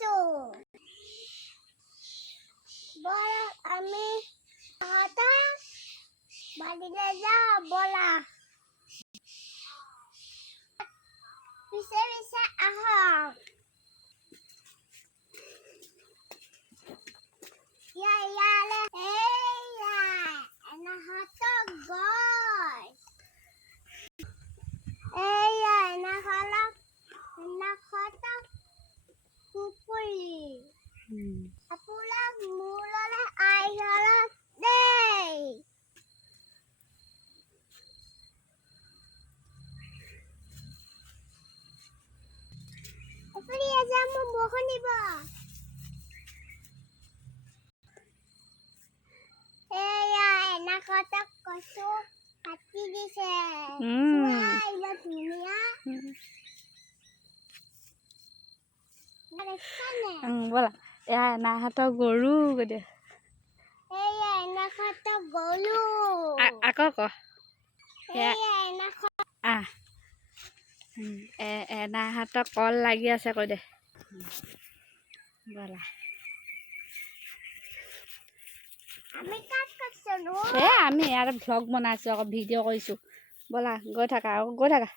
আছো বলা আমি হাতা বাড়িতে যাও বলা পিছে পিছে আহা ইয়ালে এয়া এনা হাতা গছ এয়া এনা হাতা কুকুৰি আপোনাক মূললে আইগলা দেই আপুনি এজা মোক বহনিব এয়া এনা হাতা কচু কাটি দিছে ইলা ধুনীয়া বলা এয়া এনাহঁতৰ গৰু গদে এয়া এনা হাতা গলু আকৌ ক এয়া এনা এনাহঁতৰ কল লাগি আছে কৈ দে বলা আমি কাট কাটছনো আমি ইয়াত ভ্লগ বনাইছোঁ আকৌ ভিডিঅ' কৰিছোঁ বলা গৈ থাকা আৰু গৈ থাকা